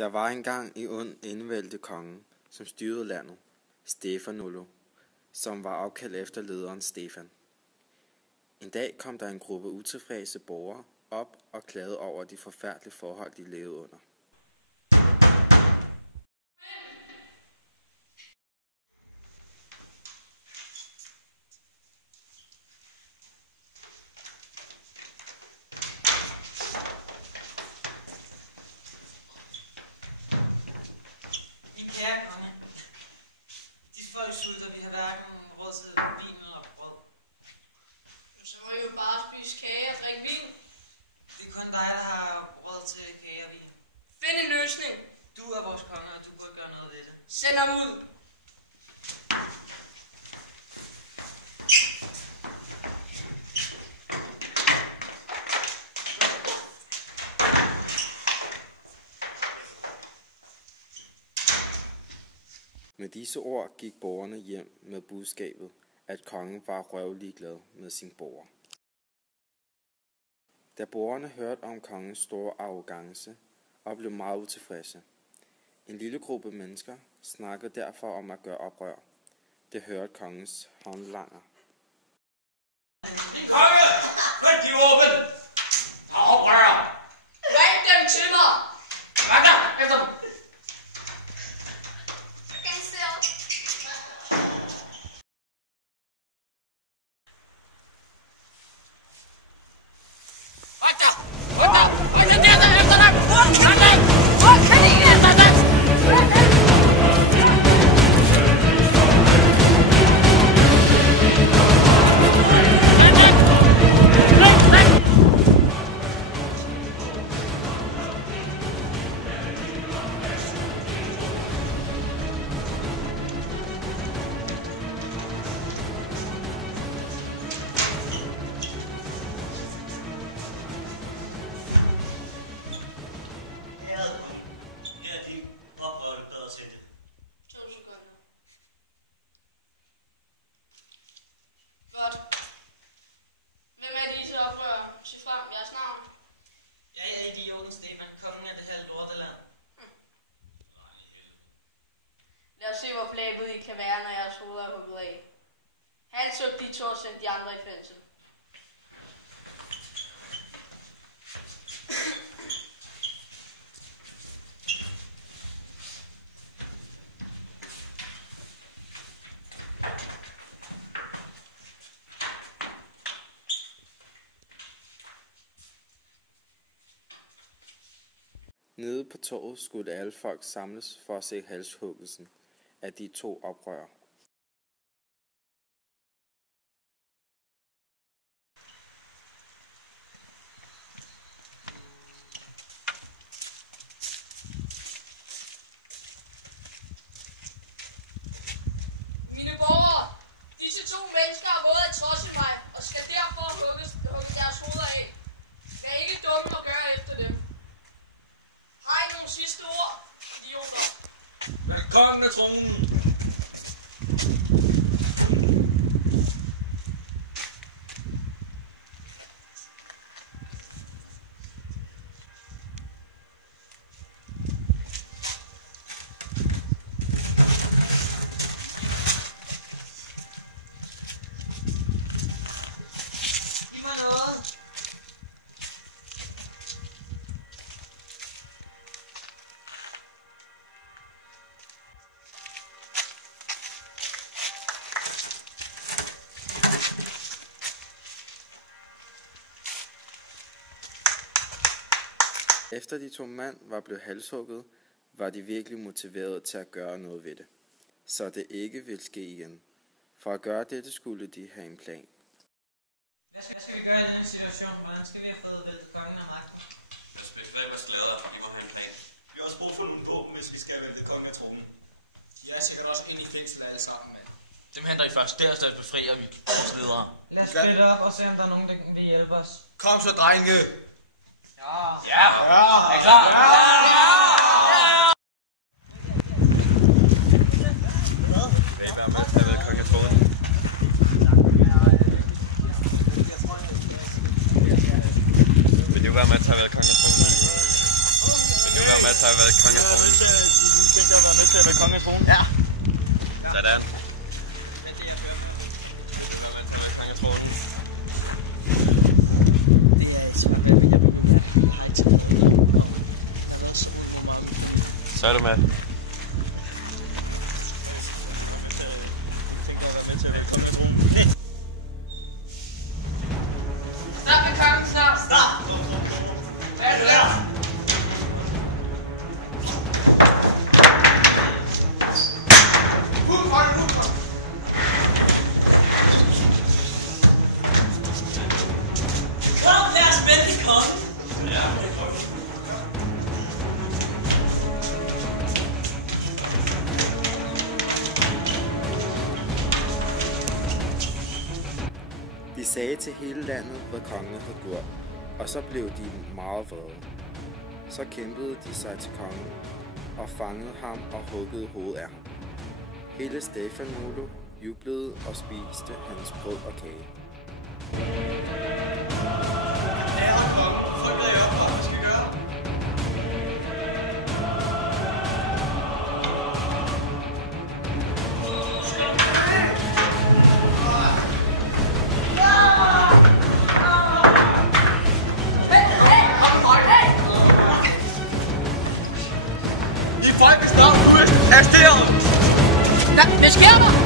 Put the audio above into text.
Der var engang en ond enevældig konge, som styrede landet, Stefanolo, som var opkaldt efter lederen Stefan. En dag kom der en gruppe utilfredse borgere op og klagede over de forfærdelige forhold, de levede under. Kære konge, de folk sulter, vi har hverken råd til vin eller brød. Så må I jo bare spise kage og drikke vin. Det er kun dig, der har råd til kage og vin. Find en løsning. Du er vores konge, og du burde gøre noget ved det. Send ham ud. Med disse ord gik borgerne hjem med budskabet, at kongen var røvligeglad med sine borgere. Da borgerne hørte om kongens store arrogance og blev meget utilfredse. En lille gruppe mennesker snakkede derfor om at gøre oprør. Det hørte kongens håndlanger. Konge! Ring de åben! Oprør! Ring dem til mig. Vagter! Efter dem! Godt. Hvem er disse oprørere? Sig frem jeres navn. Jeg er idioten Stefan, kongen af det her lorteland. Lad os se, hvor flabet I kan være, når jeres hoveder er hugget af. Halshug de to og send de andre i fængsel. Nede på torvet skulle alle folk samles for at se halshuggelsen af de to oprørere. Mine borgere, disse to mennesker har våget at trodse mig, og skal derfor hugge deres hoveder af. Vær ikke dumme og gøre efter dem. Har I nogle sidste ord, idioter? Velkommen med tronen! Giv mig noget. Efter de to mænd var blevet halshugget, var de virkelig motiveret til at gøre noget ved det, så det ikke ville ske igen. For at gøre dette skulle de have en plan. Hvad skal vi gøre i denne situation? Hvordan skal vi have fået væltet kongen af magten? Jeg skal begræbe os glæder, og vi må have en plan. Vi har også brug for nogle våben, hvis vi skal vælte kongen af tronen. Jeg er sikkert også inde i fængslet alle sammen, mand. Dem henter I først, derefter befrier vi vores ledere. Lad os splitte op og se, om der er nogen, der vil hjælpe os. Kom så, drenge! Ja. Ja! Er klar? Vil I være med til at vælte kongen af tronen? Vil du være med til at vælte kongen af tronen? Vil du være med med til at være konge af tronen? Tænkte jeg at være med til at være konge af tronen? Ja. Sådan. Konge af tronen. Det er et svært, men jeg må Så er du med. Snart med kongen, snart. Hvad er det der? Kom, lad os vente kongen. De sagde til hele landet, hvad kongen havde gjort, og så blev de meget vrede. Så kæmpede de sig til kongen og fangede ham og huggede hovedet af ham. Hele Stefanolo jublede og spiste hans brød og kage. I folkets navn, nu er arresteret! Hvad sker der?